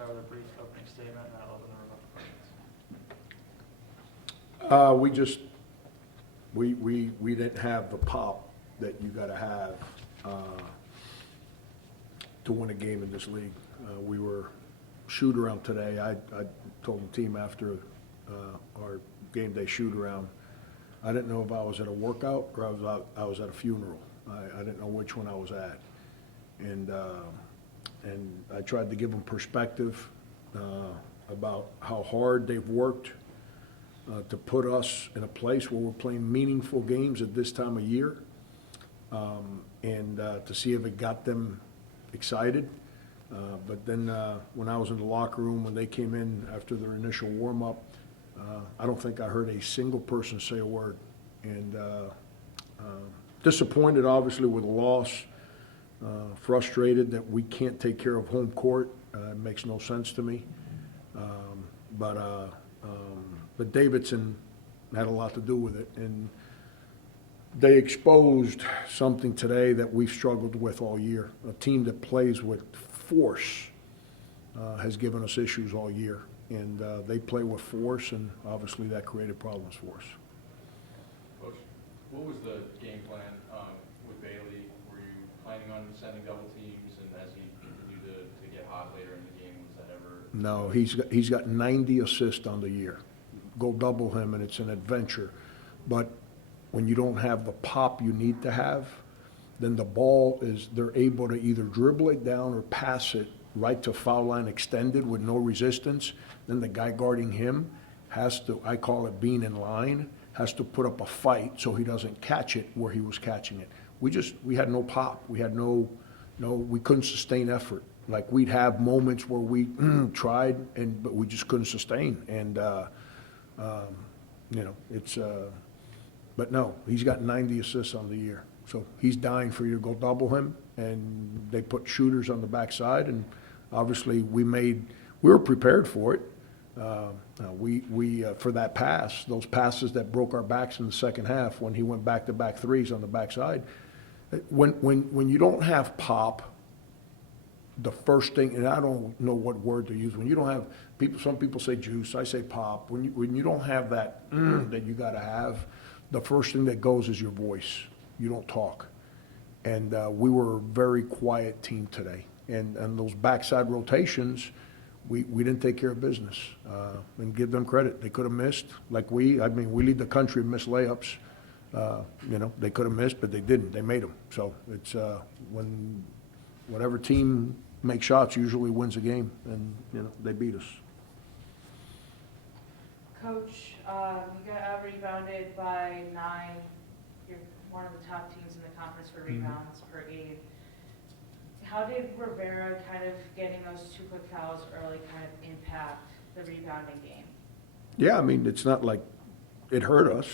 start with a brief opening statement, and I'll open the room up for questions. We didn't have the pop that you got to have to win a game in this league. We were shoot around today. I told the team after our game day shoot around, I didn't know if I was at a workout or I was at a funeral. I didn't know which one I was at, and I tried to give them perspective about how hard they've worked to put us in a place where we're playing meaningful games at this time of year, and to see if it got them excited. But then when I was in the locker room, when they came in after their initial warm-up, I don't think I heard a single person say a word. And disappointed, obviously, with the loss, frustrated that we can't take care of home court. It makes no sense to me. But Davidson had a lot to do with it. And they exposed something today that we've struggled with all year. A team that plays with force has given us issues all year. And they play with force, and obviously that created problems for us. Coach, what was the game plan with Bailey? Were you planning on sending double teams, and as he continued to get hot later in the game, was that ever? No, he's got 90 assists on the year. Go double him, and it's an adventure. But when you don't have the pop you need to have, then the ball is, they're able to either dribble it down or pass it right to foul line extended with no resistance. Then the guy guarding him has to, I call it being in line, has to put up a fight so he doesn't catch it where he was catching it. We had no pop. We had we couldn't sustain effort. Like, we'd have moments where we tried, but we just couldn't sustain. And, but no, he's got 90 assists on the year. So he's dying for you to go double him, and they put shooters on the backside, and obviously we were prepared for it. For that pass, those passes that broke our backs in the second half when he went back-to-back threes on the backside. When you don't have pop, the first thing, and I don't know what word to use, when you don't have some people say juice, I say pop. When you don't have that that you got to have, the first thing that goes is your voice. You don't talk. And we were a very quiet team today. And those backside rotations, we didn't take care of business. And give them credit. They could have missed. We lead the country in missed layups. They could have missed, but they didn't. They made them. So it's whatever team makes shots usually wins a game. And, they beat us. Coach, you got out-rebounded by 9. You're one of the top teams in the conference for rebounds per game. How did Rivera kind of getting those 2 quick fouls early kind of impact the rebounding game? Yeah, it's not like it hurt us,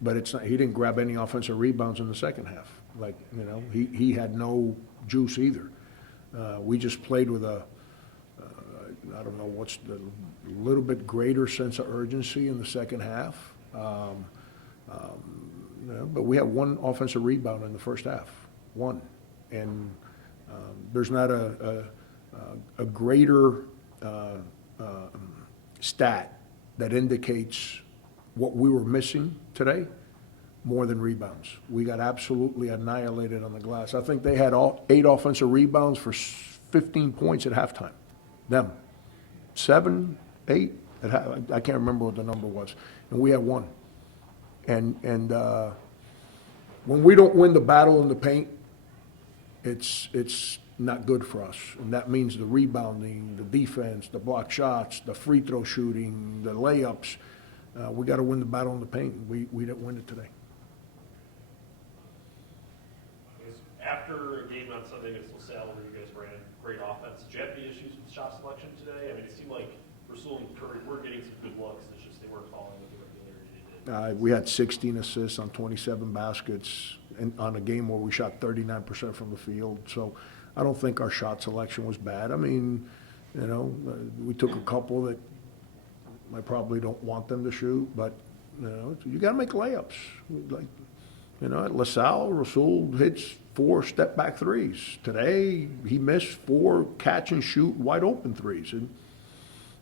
but it's not. He didn't grab any offensive rebounds in the second half. He had no juice either. We just played with I don't know what's the little bit greater sense of urgency in the second half. But we had 1 offensive rebound in the first half, 1. And there's not a greater stat that indicates what we were missing today more than rebounds. We got absolutely annihilated on the glass. I think they had 8 offensive rebounds for 15 points at halftime. Them. 7, 8, I can't remember what the number was. And we had 1. And when we don't win the battle in the paint, it's not good for us. And that means the rebounding, the defense, the block shots, the free throw shooting, the layups. We got to win the battle in the paint. We didn't win it today. After a game on Sunday against LaSalle where you guys ran great offense, did you have any issues with shot selection today? It seemed like Rasul and Curry were getting some good looks. It's just they weren't falling with the regularity they did. We had 16 assists on 27 baskets on a game where we shot 39% from the field. So I don't think our shot selection was bad. We took a couple that I probably don't want them to shoot, but you got to make layups. At LaSalle, Rasul hits 4 step-back threes. Today, he missed 4 catch-and-shoot wide-open threes. And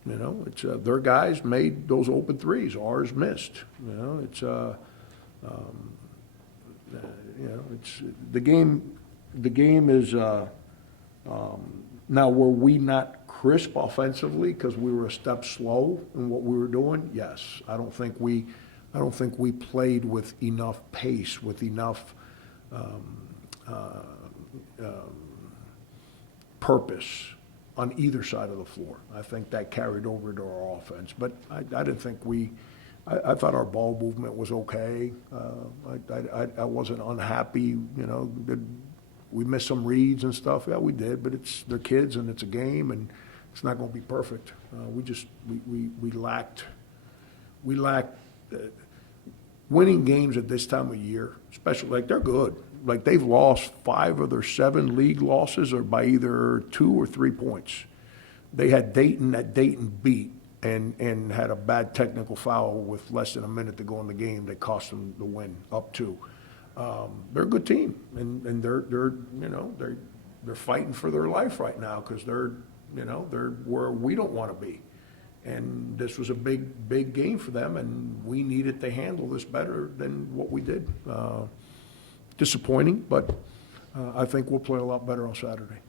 You know, it's, their guys made those open threes, ours missed. You know, it's, you know, it's, the game is, now, were we not crisp offensively because we were a step slow in what we were doing? Yes. I don't think we played with enough pace, with enough purpose on either side of the floor. I think that carried over to our offense. But I didn't think I thought our ball movement was okay. I wasn't unhappy, you know. We missed some reads and stuff. Yeah, we did, but they're kids and it's a game and it's not going to be perfect. We lacked winning games at this time of year, especially, like, they're good. Like, they've lost 5 of their 7 league losses are by either 2 or 3 points. They had Dayton that Dayton beat and had a bad technical foul with less than a minute to go in the game that cost them the win, up 2. They're a good team, and they're you know, they're fighting for their life right now because they're where we don't want to be. And this was a big game for them, and we needed to handle this better than what we did. Disappointing, but I think we'll play a lot better on Saturday.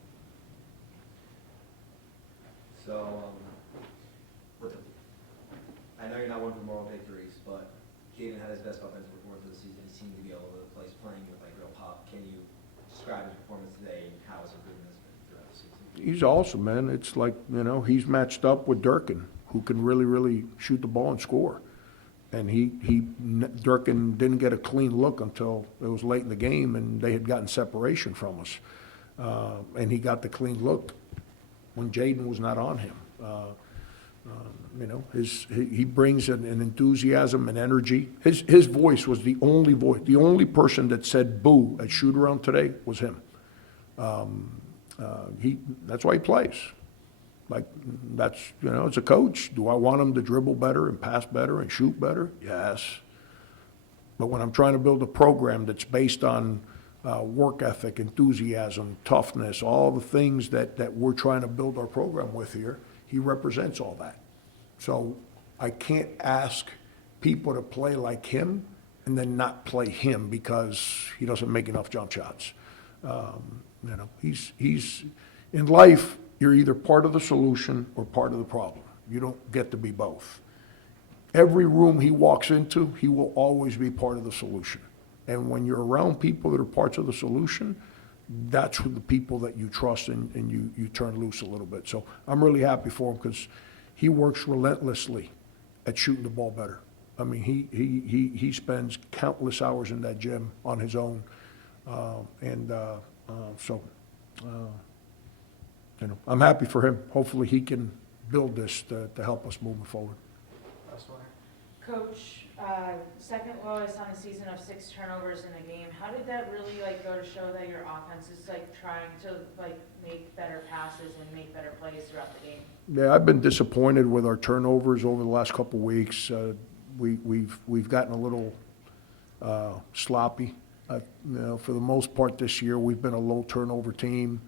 So, I know you're not one for moral victories, but Jaden had his best offensive performance of the season. He seemed to be all over the place, playing with like real pop. Can you describe his performance today and how his improvement has been throughout the season? He's awesome, man. It's like, you know, he's matched up with Durkin, who can really shoot the ball and score. And Durkin didn't get a clean look until it was late in the game and they had gotten separation from us. And he got the clean look when Jaden was not on him. You know, he brings an enthusiasm and energy. His voice was the only voice. The only person that said boo at shoot-around today was him. That's why he plays. Like, that's, you know, as a coach, do I want him to dribble better and pass better and shoot better? Yes. But when I'm trying to build a program that's based on work ethic, enthusiasm, toughness, all the things that we're trying to build our program with here, he represents all that. So I can't ask people to play like him and then not play him because he doesn't make enough jump shots. You know, he's in life, you're either part of the solution or part of the problem. You don't get to be both. Every room he walks into, he will always be part of the solution. And when you're around people that are parts of the solution, that's who the people that you trust and you turn loose a little bit. So I'm really happy for him because he works relentlessly at shooting the ball better. I mean, he spends countless hours in that gym on his own. You know, I'm happy for him. Hopefully he can build this to help us moving forward. Last one. Coach, second lowest on the season of 6 turnovers in a game. How did that really like go to show that your offense is like trying to like make better passes and make better plays throughout the game? Yeah, I've been disappointed with our turnovers over the last couple of weeks. We've gotten a little sloppy. You know, for the most part this year, we've been a low turnover team.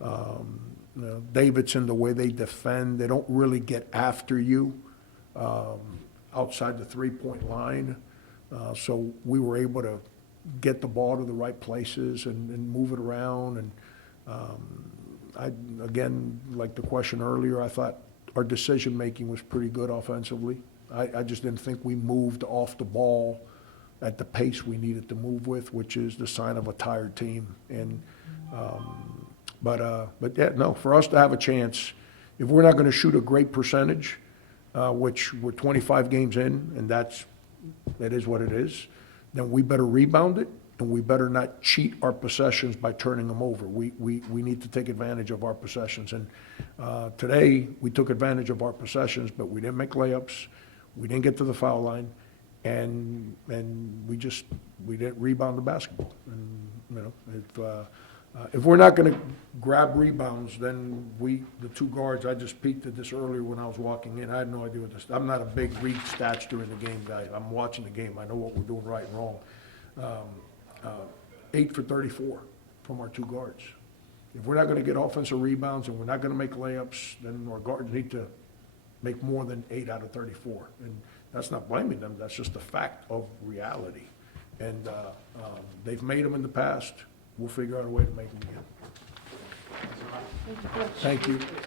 You know, Davidson, the way they defend, they don't really get after you outside the 3-point line. So we were able to get the ball to the right places and move it around. And again, like the question earlier, I thought our decision-making was pretty good offensively. I just didn't think we moved off the ball at the pace we needed to move with, which is the sign of a tired team. And but yeah, no, for us to have a chance, if we're not going to shoot a great percentage, which we're 25 games in, and that is what it is, then we better rebound it, and we better not cheat our possessions by turning them over. We need to take advantage of our possessions. And today, we took advantage of our possessions, but we didn't make layups, we didn't get to the foul line, and we didn't rebound the basketball. And, you know, if we're not going to grab rebounds, then the 2 guards, I just peeked at this earlier when I was walking in. I had no idea what this, I'm not a big read stats during the game guy. I'm watching the game. I know what we're doing right and wrong. 8 for 34 from our 2 guards. If we're not going to get offensive rebounds and we're not going to make layups, then our guards need to make more than 8 out of 34. And that's not blaming them, that's just a fact of reality. And they've made them in the past, we'll figure out a way to make them again. Thank you.